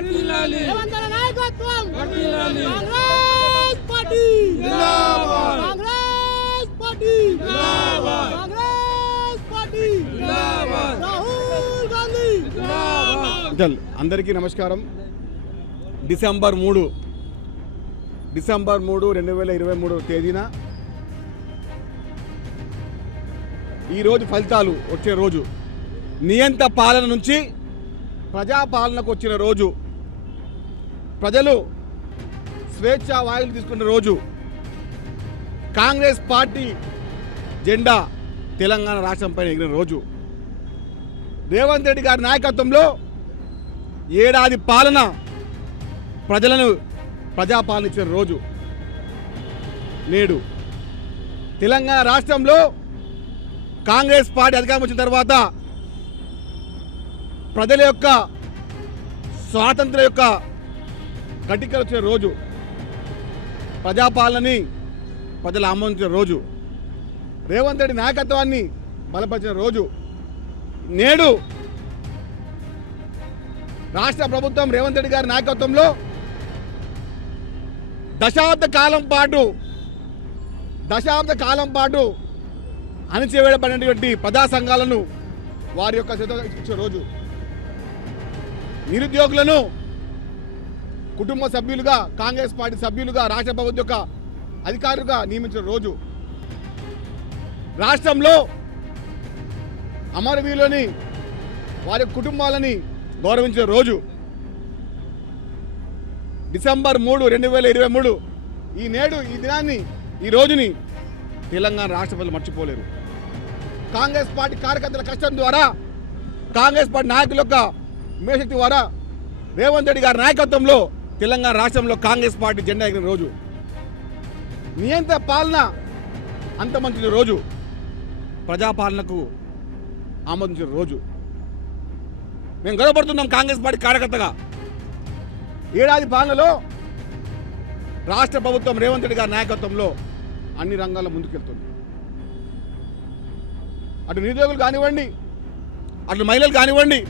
రేవంత్ నాయకత్వం కాంగ్రెస్ పార్టీ జిందాబాద్ కాంగ్రెస్ పార్టీ జిందాబాద్ కాంగ్రెస్ పార్టీ జిందాబాద్ రాహుల్ గాంధీ జిందాబాద్. అందరికీ నమస్కారం. డిసెంబర్ 3, 2023 తేదీన ఈరోజు ఫలితాలు వచ్చే రోజు, నియంత పాలన నుంచి ప్రజాపాలనకు వచ్చిన రోజు, ప్రజలు స్వేచ్ఛా వాయువులు తీసుకున్న రోజు, కాంగ్రెస్ పార్టీ జెండా తెలంగాణ రాష్ట్రంపై ఎగిరిన రోజు, రేవంత్ రెడ్డి గారి నాయకత్వంలో ఏడాది పాలన ప్రజలను ప్రజాపాలన ఇచ్చిన రోజు. నేడు తెలంగాణ రాష్ట్రంలో కాంగ్రెస్ పార్టీ అధికారం వచ్చిన తర్వాత ప్రజల యొక్క స్వాతంత్ర్యం యొక్క గట్టికలు వచ్చిన రోజు, ప్రజాపాలనని ప్రజలు ఆమోదించిన రోజు, రేవంత్ రెడ్డి నాయకత్వాన్ని బలపరిచిన రోజు. నేడు రాష్ట్ర ప్రభుత్వం రేవంత్ రెడ్డి గారి నాయకత్వంలో దశాబ్ద కాలం పాటు అణచివేయబడినటువంటి ప్రజా సంఘాలను వారి యొక్క ఇచ్చే రోజు, నిరుద్యోగులను కుటుంబ సభ్యులుగా, కాంగ్రెస్ పార్టీ సభ్యులుగా, రాష్ట్ర ప్రభుత్వం యొక్క అధికారులుగా నియమించిన రోజు, రాష్ట్రంలో అమరవీరులని వారి కుటుంబాలని గౌరవించిన రోజు. డిసెంబర్ 3, 2023 ఈ దినాన్ని, ఈ రోజుని తెలంగాణ రాష్ట్ర ప్రజలు మర్చిపోలేరు. కాంగ్రెస్ పార్టీ కార్యకర్తల కష్టం ద్వారా, కాంగ్రెస్ పార్టీ నాయకుల యొక్క మేశక్తి ద్వారా రేవంత్ రెడ్డి గారి నాయకత్వంలో తెలంగాణ రాష్ట్రంలో కాంగ్రెస్ పార్టీ జెండా ఎగిరిన రోజు, నియంత్రణ పాలన అంతమంచిన రోజు, ప్రజాపాలనకు ఆమోదించిన రోజు. మేము గర్వపడుతున్నాం కాంగ్రెస్ పార్టీ కార్యకర్తగా. ఏడాది పాలనలో రాష్ట్ర ప్రభుత్వం రేవంత్ రెడ్డి గారి నాయకత్వంలో అన్ని రంగాల్లో ముందుకెళ్తుంది. అటు నిరుద్యోగులు కానివ్వండి, అటు మహిళలు కానివ్వండి,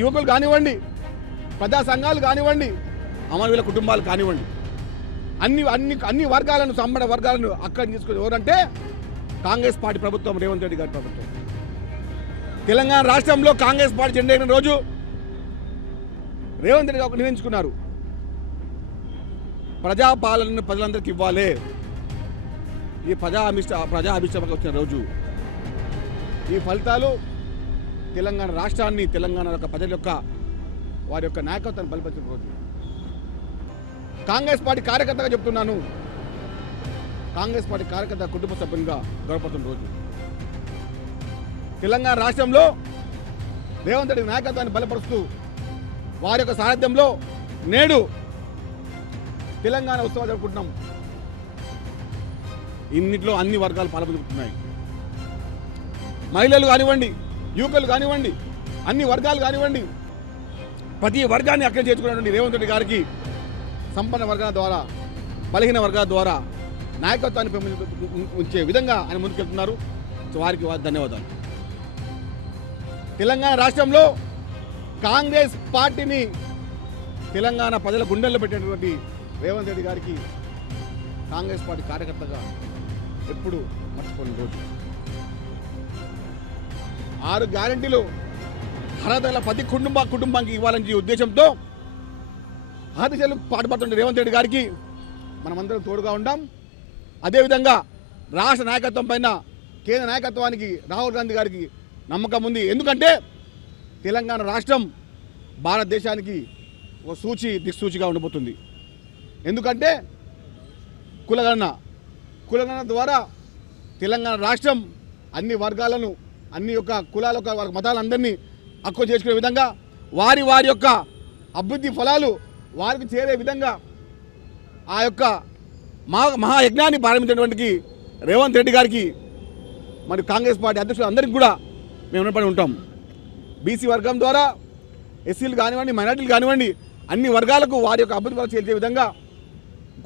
యువకులు కానివ్వండి, ప్రజా సంఘాలు కానివ్వండి, అమరవీరుల కుటుంబాలు కానివ్వండి, అన్ని వర్గాలను, సంబడ వర్గాలను అక్కడ తీసుకుని ఎవరంటే కాంగ్రెస్ పార్టీ ప్రభుత్వం, రేవంత్ రెడ్డి గారి ప్రభుత్వం. తెలంగాణ రాష్ట్రంలో కాంగ్రెస్ పార్టీ జెండా ఎగిరిన రోజు రేవంత్ రెడ్డి గారు నిర్ణయించుకున్నారు, ప్రజాపాలనను ప్రజలందరికీ ఇవ్వాలి. ఈ ప్రజా అభిష్టంగా వచ్చిన రోజు. ఈ ఫలితాలు తెలంగాణ రాష్ట్రాన్ని, తెలంగాణ యొక్క ప్రజల యొక్క వారి యొక్క నాయకత్వాన్ని బలపరిచిన రోజు. కాంగ్రెస్ పార్టీ కార్యకర్తగా చెప్తున్నాను, కాంగ్రెస్ పార్టీ కార్యకర్త కుటుంబ సభ్యునిగా గౌరవపడుతున్న రోజు. తెలంగాణ రాష్ట్రంలో రేవంత్ రెడ్డి నాయకత్వాన్ని బలపరుస్తూ వారి యొక్క సారథ్యంలో నేడు తెలంగాణ ఉత్సవాలు జరుపుకుంటున్నాం. ఇన్నిట్లో అన్ని వర్గాలు పాల్గొంటున్నాయి. మహిళలు కానివ్వండి, యువకులు కానివ్వండి, అన్ని వర్గాలు కానివ్వండి, ప్రతి వర్గాన్ని అక్కడ చేర్చుకున్నటువంటి రేవంత్ రెడ్డి గారికి సంపన్న వర్గాల ద్వారా, బలహీన వర్గాల ద్వారా నాయకత్వాన్ని ఉంచే విధంగా ఆయన ముందుకెళ్తున్నారు. వారికి ధన్యవాదాలు. తెలంగాణ రాష్ట్రంలో కాంగ్రెస్ పార్టీని తెలంగాణ ప్రజల గుండెల్లో పెట్టినటువంటి రేవంత్ రెడ్డి గారికి కాంగ్రెస్ పార్టీ కార్యకర్తగా ఎప్పుడు మర్చిపోయిన రోజు. 6 గ్యారెంటీలు అర్హతల ప్రతి కుటుంబానికి ఇవ్వాలని ఉద్దేశంతో ఆదిశలు పాటుపడుతున్న రేవంత్ రెడ్డి గారికి మనమందరం తోడుగా ఉంటాం. అదేవిధంగా రాష్ట్ర నాయకత్వం పైన కేంద్ర నాయకత్వానికి రాహుల్ గాంధీ గారికి నమ్మకం ఉంది. ఎందుకంటే తెలంగాణ రాష్ట్రం భారతదేశానికి ఒక దిక్సూచిగా ఉండబోతుంది. ఎందుకంటే కులగణన ద్వారా తెలంగాణ రాష్ట్రం అన్ని వర్గాలను, అన్ని యొక్క కులాల యొక్క వాళ్ళ మతాలందరినీ హక్కు చేసుకునే విధంగా, వారి యొక్క అభివృద్ధి ఫలాలు వారికి చేరే విధంగా ఆ యొక్క మహాయజ్ఞాన్ని ప్రారంభించినటువంటి రేవంత్ రెడ్డి గారికి మరి కాంగ్రెస్ పార్టీ అధ్యక్షులు అందరికీ కూడా మేము రుణపడి ఉంటాం. బీసీ వర్గం ద్వారా ఎస్సీలు కానివ్వండి, మైనార్టీలు కానివ్వండి, అన్ని వర్గాలకు వారి యొక్క అభివృద్ధి ఫలాలు చేర్చే విధంగా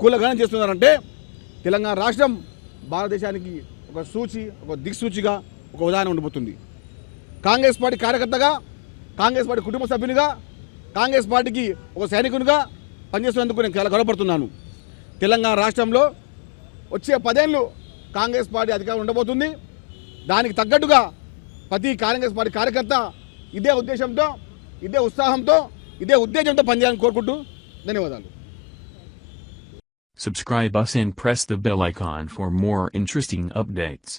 కులగణన చేస్తున్నారంటే తెలంగాణ రాష్ట్రం భారతదేశానికి ఒక దిక్సూచిగా, ఒక ఉదాహరణ ఉండబోతుంది. కాంగ్రెస్ పార్టీ కార్యకర్తగా, కాంగ్రెస్ పార్టీ కుటుంబ సభ్యునిగా కాంగ్రెస్ పార్టీకి ఒక సైనికునిగా పనిచేస్తున్నందుకు నేను చాలా గౌరవపడుతున్నాను. తెలంగాణ రాష్ట్రంలో వచ్చే 10 ఏళ్ళు కాంగ్రెస్ పార్టీ అధికారం ఉండబోతుంది. దానికి తగ్గట్టుగా ప్రతి కాంగ్రెస్ పార్టీ కార్యకర్త ఇదే ఉద్దేశంతో, ఇదే ఉత్సాహంతో, ఇదే ఉద్దేశంతో పనిచేయాలని కోరుకుంటూ ధన్యవాదాలు. Subscribe us and press the bell icon for more interesting updates.